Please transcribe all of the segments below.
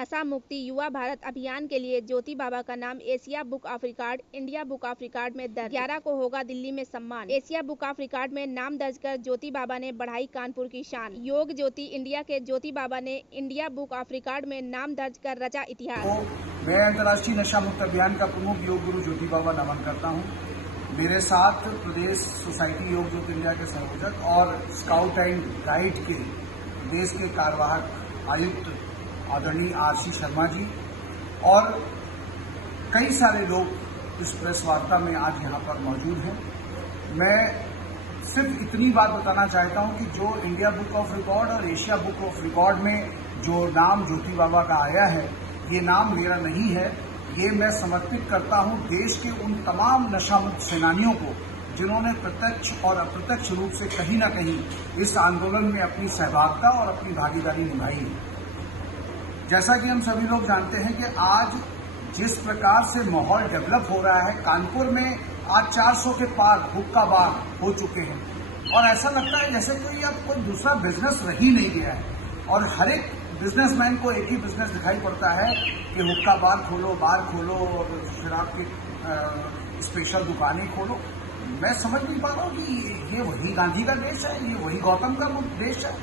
नशा मुक्ति युवा भारत अभियान के लिए ज्योति बाबा का नाम Asia book of record, India book of record में दर्ज। 11 को होगा दिल्ली में सम्मान। एशिया बुक ऑफ रिकॉर्ड में नाम दर्ज कर ज्योति बाबा ने बढ़ाई कानपुर की शान। योग ज्योति इंडिया के ज्योति बाबा ने इंडिया बुक ऑफ रिकॉर्ड में नाम दर्ज कर रचा इतिहास। मैं अंतर्राष्ट्रीय नशा मुक्त अभियान का प्रमुख योग गुरु ज्योति बाबा नमन करता हूँ। मेरे साथ प्रदेश सोसाइटी योग ज्योति इंडिया के संयोजक और स्काउट एंड गाइड के देश के कार्यवाहक आयुक्त आदरणीय आरसी शर्मा जी और कई सारे लोग इस प्रेस वार्ता में आज यहाँ पर मौजूद हैं। मैं सिर्फ इतनी बात बताना चाहता हूँ कि जो इंडिया बुक ऑफ रिकॉर्ड और एशिया बुक ऑफ रिकॉर्ड में जो नाम ज्योति बाबा का आया है, ये नाम मेरा नहीं है। ये मैं समर्पित करता हूँ देश के उन तमाम नशामुक्त सेनानियों को जिन्होंने प्रत्यक्ष और अप्रत्यक्ष रूप से कहीं न कहीं इस आंदोलन में अपनी सहभागिता और अपनी भागीदारी निभाई है। जैसा कि हम सभी लोग जानते हैं कि आज जिस प्रकार से माहौल डेवलप हो रहा है, कानपुर में आज 400 के पार हुक्का बार हो चुके हैं और ऐसा लगता है जैसे कोई दूसरा बिजनेस रह ही नहीं गया है और हर एक बिजनेसमैन को एक ही बिजनेस दिखाई पड़ता है कि हुक्का बार खोलो और शराब की स्पेशल दुकानें खोलो। मैं समझ नहीं पा रहा हूँ कि ये वही गांधी का देश है, ये वही गौतम का देश है,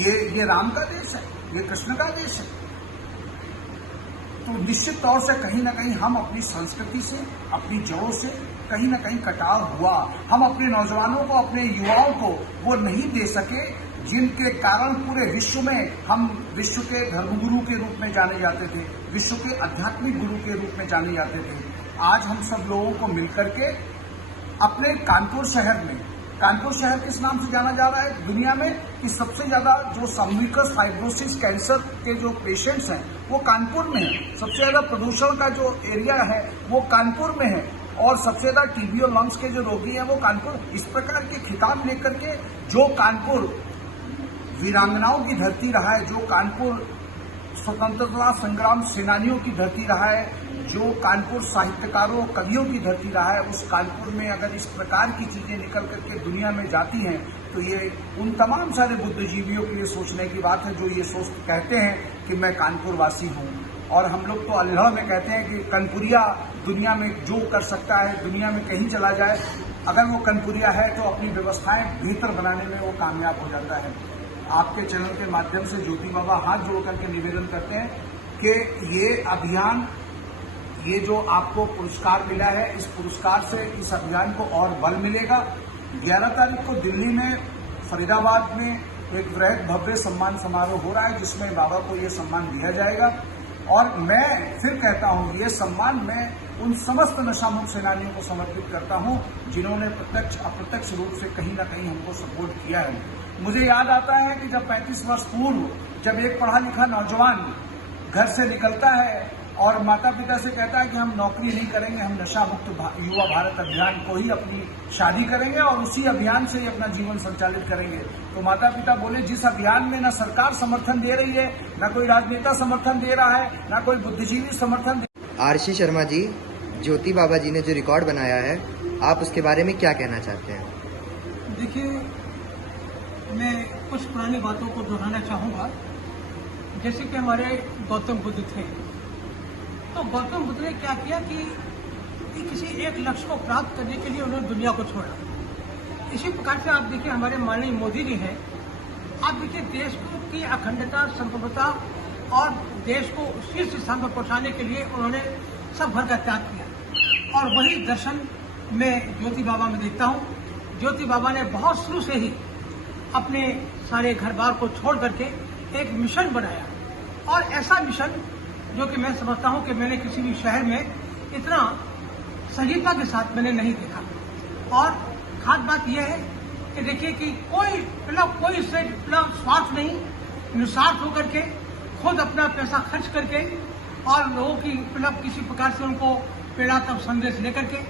ये राम का देश है, ये कृष्ण का देश है। तो निश्चित तौर से कहीं ना कहीं हम अपनी संस्कृति से, अपनी जड़ों से कहीं ना कहीं कटाव हुआ। हम अपने नौजवानों को, अपने युवाओं को वो नहीं दे सके जिनके कारण पूरे विश्व में हम विश्व के धर्मगुरु के रूप में जाने जाते थे, विश्व के आध्यात्मिक गुरु के रूप में जाने जाते थे। आज हम सब लोगों को मिलकर के अपने कानपुर शहर किस नाम से जाना जा रहा है दुनिया में कि सबसे ज्यादा जो सर्विकल फाइब्रोसिस कैंसर के जो पेशेंट्स हैं वो कानपुर में है। सबसे ज्यादा प्रदूषण का जो एरिया है वो कानपुर में है और सबसे ज्यादा टीबी और लंग्स के जो रोगी हैं वो कानपुर। इस प्रकार के खिताब लेकर के जो कानपुर वीरांगनाओं की धरती रहा है, जो कानपुर स्वतंत्रता संग्राम सेनानियों की धरती रहा है, जो कानपुर साहित्यकारों कवियों की धरती रहा है, उस कानपुर में अगर इस प्रकार की चीजें निकल करके दुनिया में जाती हैं तो ये उन तमाम सारे बुद्धिजीवियों के लिए सोचने की बात है जो ये कहते हैं कि मैं कानपुर वासी हूँ। और हम लोग तो अल्लाह में कहते हैं कि कनपुरिया दुनिया में जो कर सकता है, दुनिया में कहीं चला जाए, अगर वो कनपुरिया है तो अपनी व्यवस्थाएं बेहतर बनाने में वो कामयाब हो जाता है। आपके चैनल के माध्यम से ज्योति बाबा हाथ जोड़ करके निवेदन करते हैं कि ये अभियान, ये जो आपको पुरस्कार मिला है, इस पुरस्कार से इस अभियान को और बल मिलेगा। 11 तारीख को दिल्ली में फरीदाबाद में एक वृहद भव्य सम्मान समारोह हो रहा है जिसमें बाबा को ये सम्मान दिया जाएगा। और मैं फिर कहता हूँ ये सम्मान मैं उन समस्त नशामुक्त सेनानियों को समर्पित करता हूँ जिन्होंने प्रत्यक्ष अप्रत्यक्ष रूप से कहीं ना कहीं हमको सपोर्ट किया है। मुझे याद आता है कि जब 35 वर्ष पूर्व जब एक पढ़ा लिखा नौजवान घर से निकलता है और माता पिता से कहता है कि हम नौकरी नहीं करेंगे, हम नशा मुक्त युवा भारत अभियान को ही अपनी शादी करेंगे और उसी अभियान से ही अपना जीवन संचालित करेंगे, तो माता पिता बोले जिस अभियान में न सरकार समर्थन दे रही है, न कोई राजनेता समर्थन दे रहा है, न कोई बुद्धिजीवी समर्थन दे। आरसी शर्मा जी, ज्योति बाबा जी ने जो रिकॉर्ड बनाया है, आप उसके बारे में क्या कहना चाहते हैं? देखिए, मैं कुछ पुरानी बातों को दोहराना चाहूंगा। जैसे कि हमारे गौतम बुद्ध थे, तो गौतम बुद्ध ने क्या किया कि किसी एक लक्ष्य को प्राप्त करने के लिए उन्होंने दुनिया को छोड़ा। इसी प्रकार से आप देखिए हमारे माननीय मोदी जी हैं, आप देखिए देश की अखंडता, संप्रभुता और देश को शीर्ष स्थान पर पहुंचाने के लिए उन्होंने सब भर का त्याग किया और वही दर्शन मैं ज्योति बाबा में देखता हूँ। ज्योति बाबा ने बहुत शुरू से ही अपने सारे घर बार को छोड़ करके एक मिशन बनाया और ऐसा मिशन जो कि मैं समझता हूं कि मैंने किसी भी शहर में इतना सजीवता के साथ मैंने नहीं देखा। और खास बात यह है कि देखिए कि कोई इससे स्वार्थ नहीं, निस्वार्थ होकर के खुद अपना पैसा खर्च करके और लोगों की किसी प्रकार से उनको प्रेरणात्मक संदेश लेकर के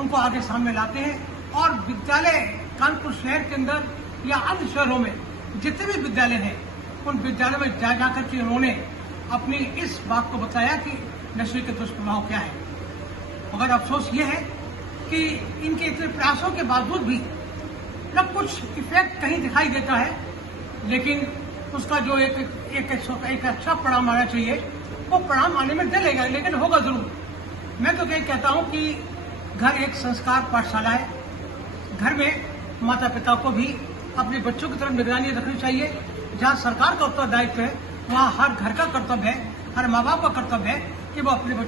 उनको आगे सामने लाते हैं। और विद्यालय कानपुर शहर के अंदर या अन्य शहरों में जितने भी विद्यालय हैं उन विद्यालयों में जाकर के उन्होंने अपनी इस बात को बताया कि नशे के दुष्प्रभाव क्या है। मगर अफसोस ये है कि इनके इतने प्रयासों के बावजूद भी कुछ इफेक्ट कहीं दिखाई देता है, लेकिन उसका जो एक अच्छा परिणाम आना चाहिए वो परिणाम आने में डलेगा, लेकिन होगा जरूर। मैं तो यही कहता हूं कि घर एक संस्कार पाठशाला है। घर में माता पिता को भी अपने बच्चों की तरफ निगरानी रखनी चाहिए। जहां सरकार का उत्तरदायित्व है, वहां हर घर का कर्तव्य है, हर माँ बाप का कर्तव्य है कि वो अपने बच्चों